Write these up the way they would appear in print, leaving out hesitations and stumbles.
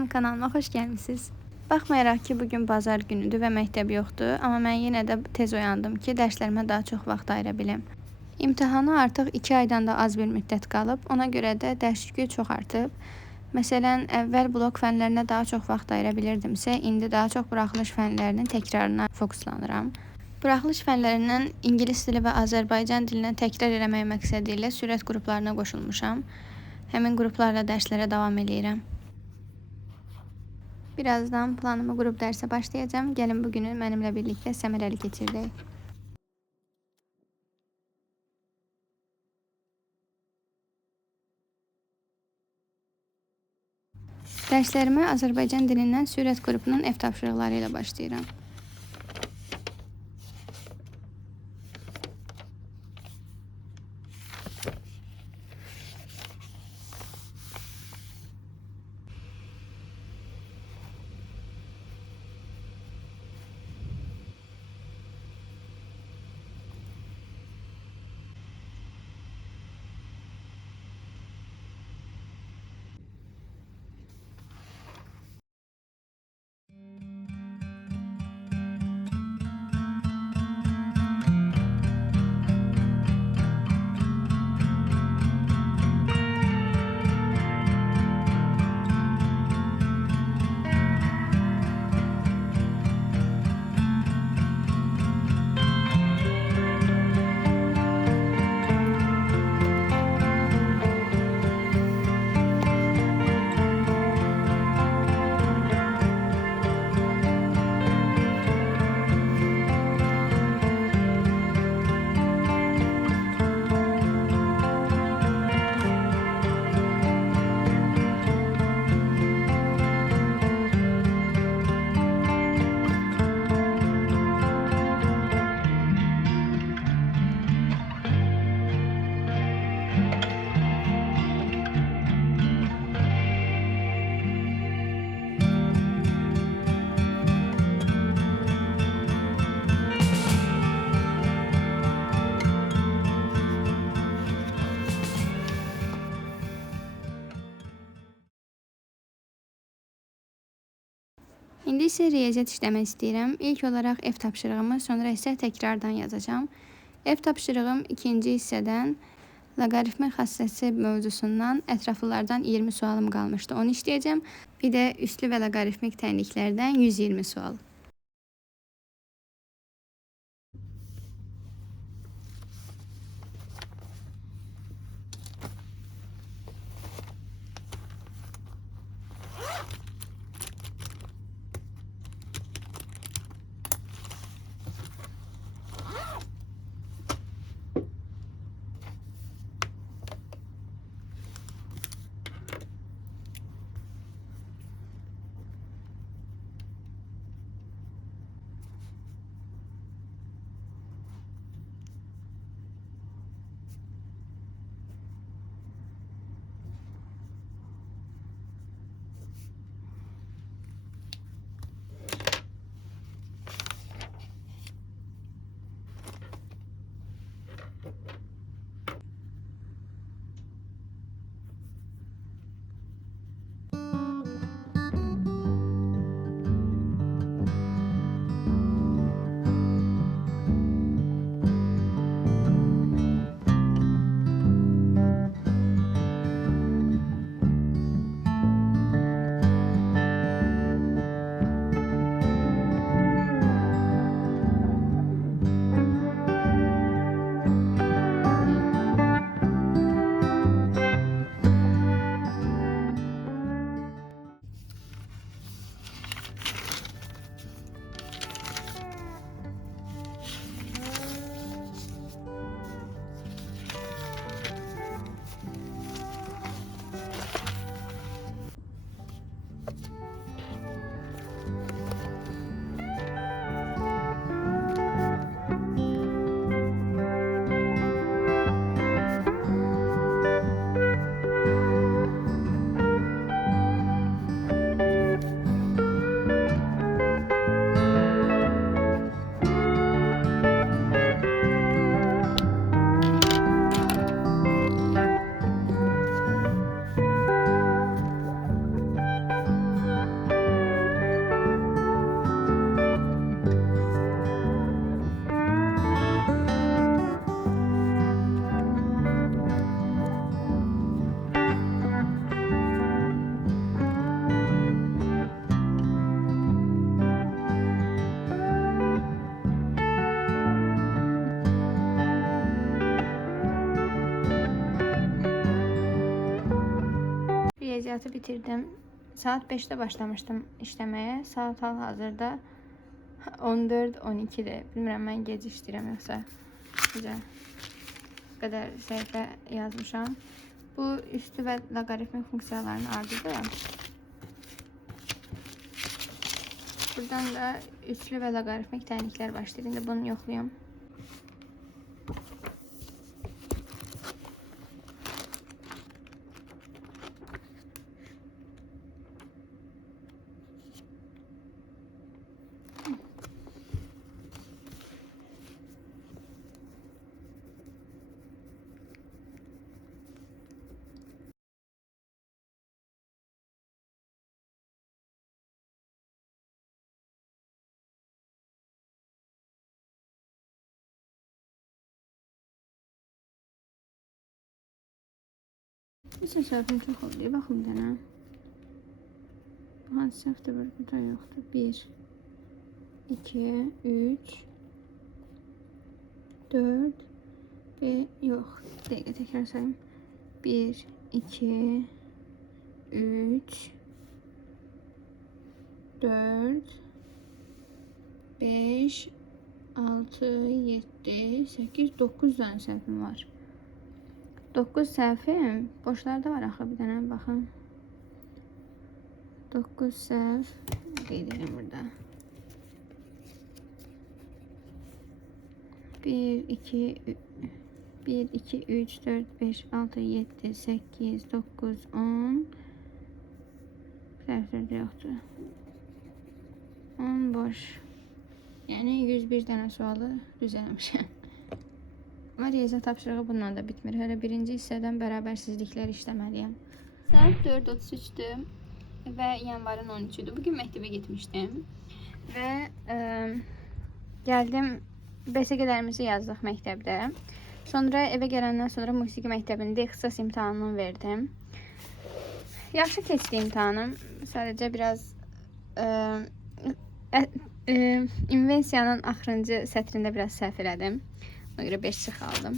Salam, kanalıma xoş gəlmisiniz. Baxmayaraq ki, bugün bazar günüdür və məktəb yoxdur, amma mən yenə də tez oyandım ki, dərslərimə daha çox vaxt ayıra bilim. İmtahana artıq 2 aydan da az bir müddət qalıb, ona görə də dərs yükü çox artıb. Məsələn, əvvəl blok fənlərinə daha çox vaxt ayıra bilirdimsə, indi daha çox buraxılış fənlərinin təkrarına fokuslanıram. Buraxılış fənlərindən ingilis dili və Azərbaycan dilinə təkrar eləmək məqsədi ilə sürət qruplarına qoşulmuşam. Həmin qruplarla dərslərə davam eləyirəm. Birazdan planımı qrup dərsə başlayacağım. Gəlin bugünü mənimlə birlikdə səmərəli keçirdək. Dərslərimə Azərbaycan dilindən sürət qrupunun ev tapşırıqları ilə başlayıram. İndi isə riyaziyyat işləmək istəyirəm. İlk olaraq ev tapşırığımı, sonra isə təkrardan yazacağım. Ev tapşırığım ikinci hissədən loqaritmik xassəsi mövzusundan ətraflılardan 20 sualım qalmışdı. Onu işləyəcəm. Bir də üslü və loqaritmik tənliklərdən 120 sual. saatı bitirdim. Saat 5'te başlamışdım işləməyə. Saat hal-hazırda 14-12'dir. Bilmirəm, mən gec işləyirəm yoxsa necə. Bu qədər səhifə yazmışam. Bu üstü və loqaritmik funksiyalarının adıdır. Buradan da üslü və loqaritmik tənliklər başlayır. İndi bunu yoxlayım. Mesela səhvim çox oluyor. Baxın bir dənə. Hansı səhvdə burada yoxdur. 1, 2, 3, 4 ve yox. Bir dəqiqə təkrar sayayım. 1, 2, 3, 4, 5, 6, 7, 8, 9 tane səhvim var. 9 səhvim boşlarda var axı, bir dənə baxın. 9 səhv qeyd edirəm burada. 1, 2, 3, 4, 5, 6, 7, 8, 9, 10 səhvlər yoxdur. 10 boş. Yəni 101 dənə sualı düz eləmişəm. Ama riyaziyyat tapşırığı bununla da bitmir. Hələ birinci hissədən bərabərsizliklər işləməliyəm. Saat 4:33'dür və yanvarın 13'üdür. Bugün məktəbə getmişdim və gəldim, bəsəgələrimizi yazdıq məktəbdə. Sonra evə gələndən sonra musiqi məktəbində ixtisas imtahanını verdim. Yaxşı keçdi imtahanım. Sadəcə biraz invensiyanın axırıncı sətrində biraz səhv elədim. Ona göre 5 çıx aldım.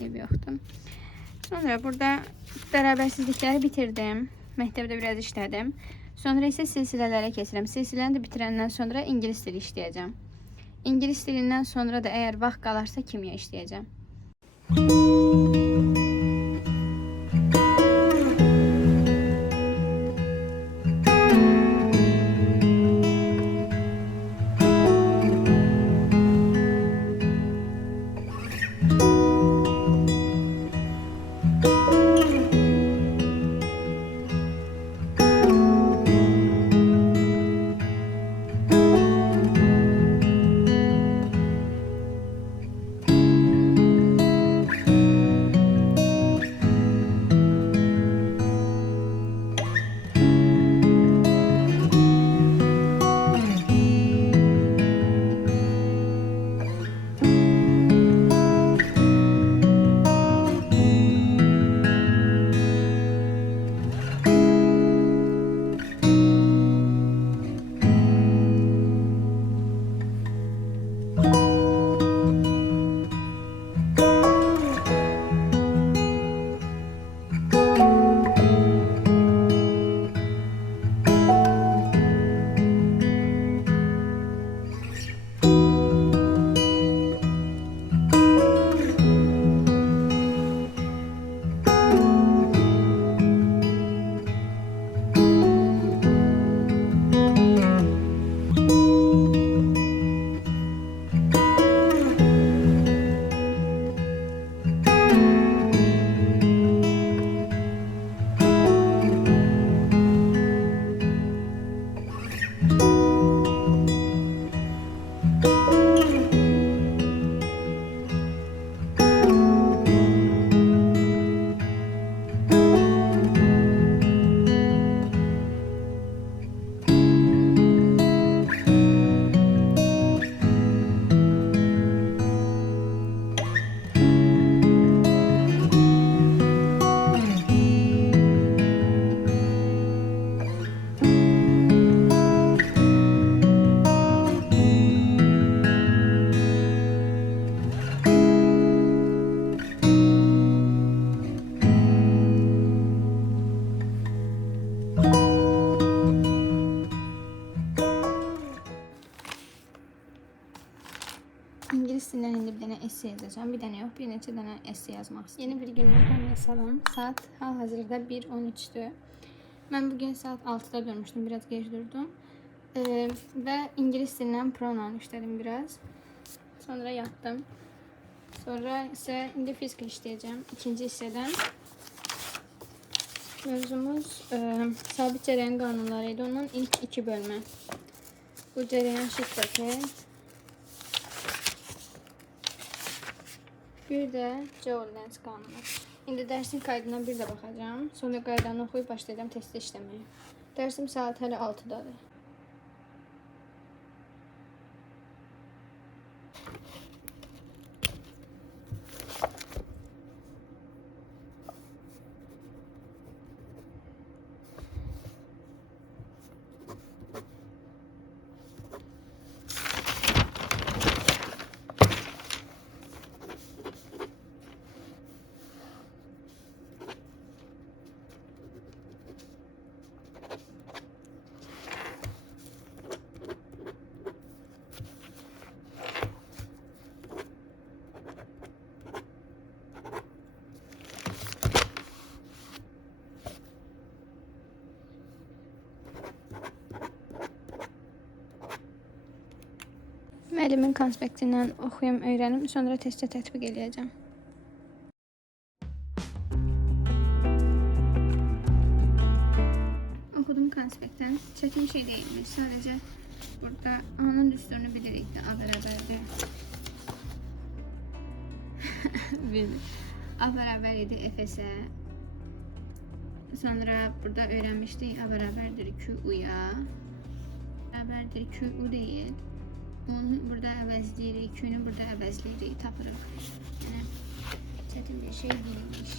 Ev yoxdur. Sonra burada bərabərsizlikləri bitirdim. Məktəbdə biraz işlədim. Sonra isə silsilələrə keçirəm. Silsiləni də bitirəndən sonra ingilis dili işləyəcəm. İngilis dilindən sonra da əgər vaxt qalarsa kimya işləyəcəm. İngilisindən indi bir dənə esse yazacağım. Bir dənə yox, bir neçə dənə esse yazmaq istəyirəm. Yeni bir günlərdən salam. Saat hal-hazırda 1:13-dür. Mən bugün saat 6-da durmuşdum, biraz gec durdum. Və ingilis dilindən pronoun işlədim biraz. Sonra yatdım. Sonra isə indi fizika işləyəcəm ikinci hissədən. Mövzumuz sabit cərəyan qanunları idi. Ondan ilk 2 bölmə. Bu cərəyan şiddəti. Bir də Joule-Lenz qanunu. İndi dərsin qaydına bir də baxacağım. Sonra qaydanı oxuyub başlayacağım testi işləməyə. Dərsim saat hələ 6-dadır. Müəllimin konspektindən oxuyum, öyrənim, sonra testə tətbiq eləyəcəm. Oxudum konspektdən. Çətin şey deyilmiş. Sadəcə burada A-nın düsturunu bilirik də, A bərabərdir. A bərabər idi F-ə. Sonra burada öyrənmişdik A bərabərdir Q-ya. Bərabərdir Q-u deyil. Onu burada əvəzləyirik, Q-nü burada əvəzləyirik, tapırıq. Yəni, çətin bir şey değilmiş.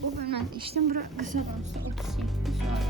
Bu bölmədə işləm bura qısa qalmışdı, 37 sual.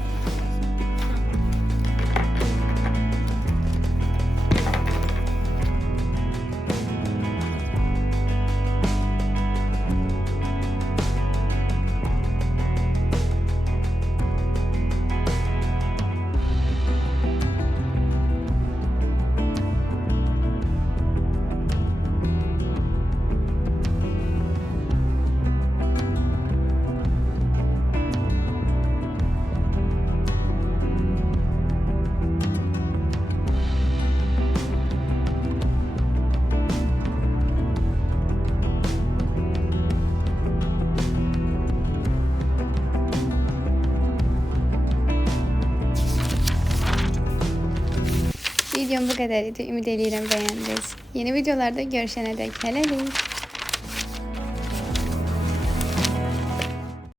Videom bu kadar idi. Ümid edirəm bəyəndiniz. Yeni videolarda görüşənə dək hələlik.